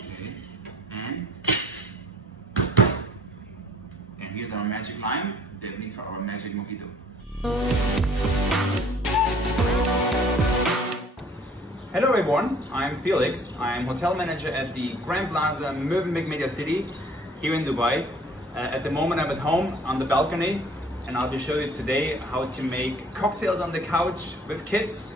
Okay. And here's our magic lime that we need for our Magic Mojito. Hello everyone, I'm Felix. I'm hotel manager at the Grand Plaza Mövenpick Media City here in Dubai. At the moment I'm at home on the balcony, and I'll just show you today how to make cocktails on the couch with kids.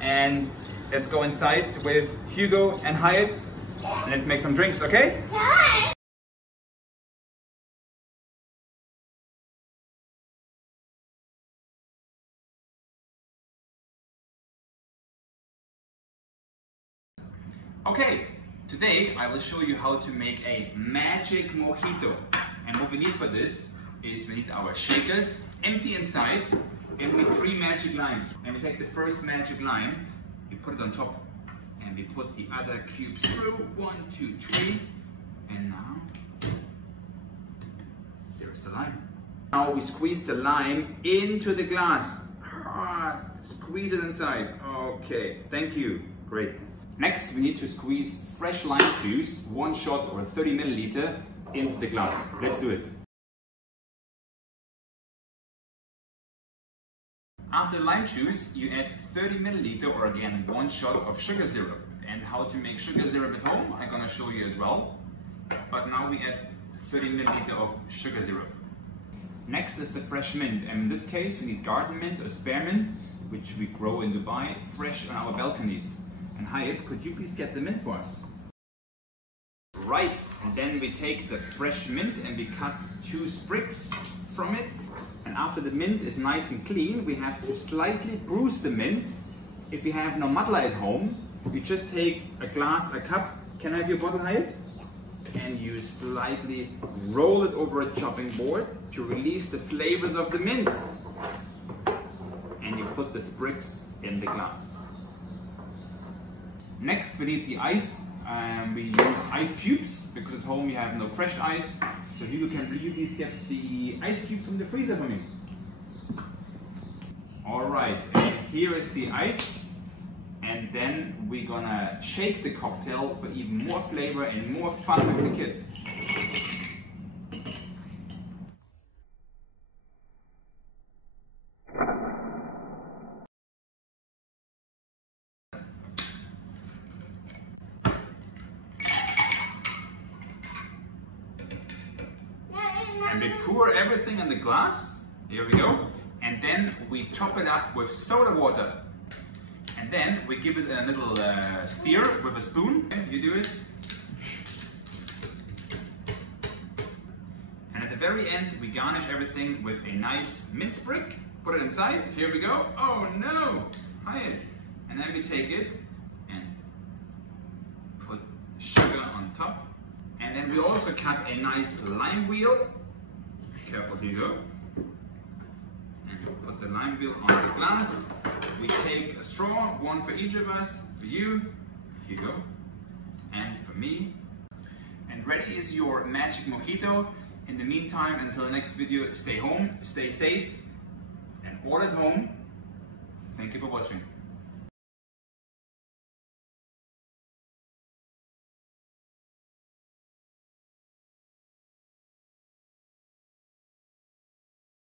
And let's go inside with Hugo and Hyatt and let's make some drinks, okay? Okay, today I will show you how to make a Magic Mojito. And what we need for this is we need our shakers, empty inside, and we need 3 magic limes. And we take the first magic lime, we put it on top, and we put the other cubes through. 1, 2, 3, and now there's the lime. Now we squeeze the lime into the glass. Squeeze it inside. Okay, thank you. Great. Next, we need to squeeze fresh lime juice, 1 shot or 30 milliliter, into the glass. Let's do it. After the lime juice, you add 30 milliliter or again 1 shot of sugar syrup. And how to make sugar syrup at home, I'm gonna show you as well. But now we add 30 milliliter of sugar syrup. Next is the fresh mint, and in this case we need garden mint or spearmint, which we grow in Dubai, fresh on our balconies. And Hyatt, could you please get the mint for us? Right, and then we take the fresh mint and we cut 2 sprigs from it. And after the mint is nice and clean, we have to slightly bruise the mint. If you have no muddler at home, you just take a cup. Can I have your bottle, Hyatt? And you slightly roll it over a chopping board to release the flavors of the mint. And you put the sprigs in the glass. Next, we need the ice. We use ice cubes because at home we have no crushed ice. So Hugo, can you please get the ice cubes from the freezer for me? All right, and here is the ice. And then we're gonna shake the cocktail for even more flavor and more fun with the kids. And we pour everything in the glass, here we go, and then we top it up with soda water. And then we give it a little stir with a spoon, you do it. And at the very end we garnish everything with a nice mint sprig, put it inside, here we go. Oh no, Hyatt. And then we take it and put sugar on top. And then we also cut a nice lime wheel. Careful, Hugo. And put the lime wheel on the glass. We take a straw, 1 for each of us, for you, Hugo, and for me. And ready is your Magic Mojito. In the meantime, until the next video, stay home, stay safe, and all at home. Thank you for watching.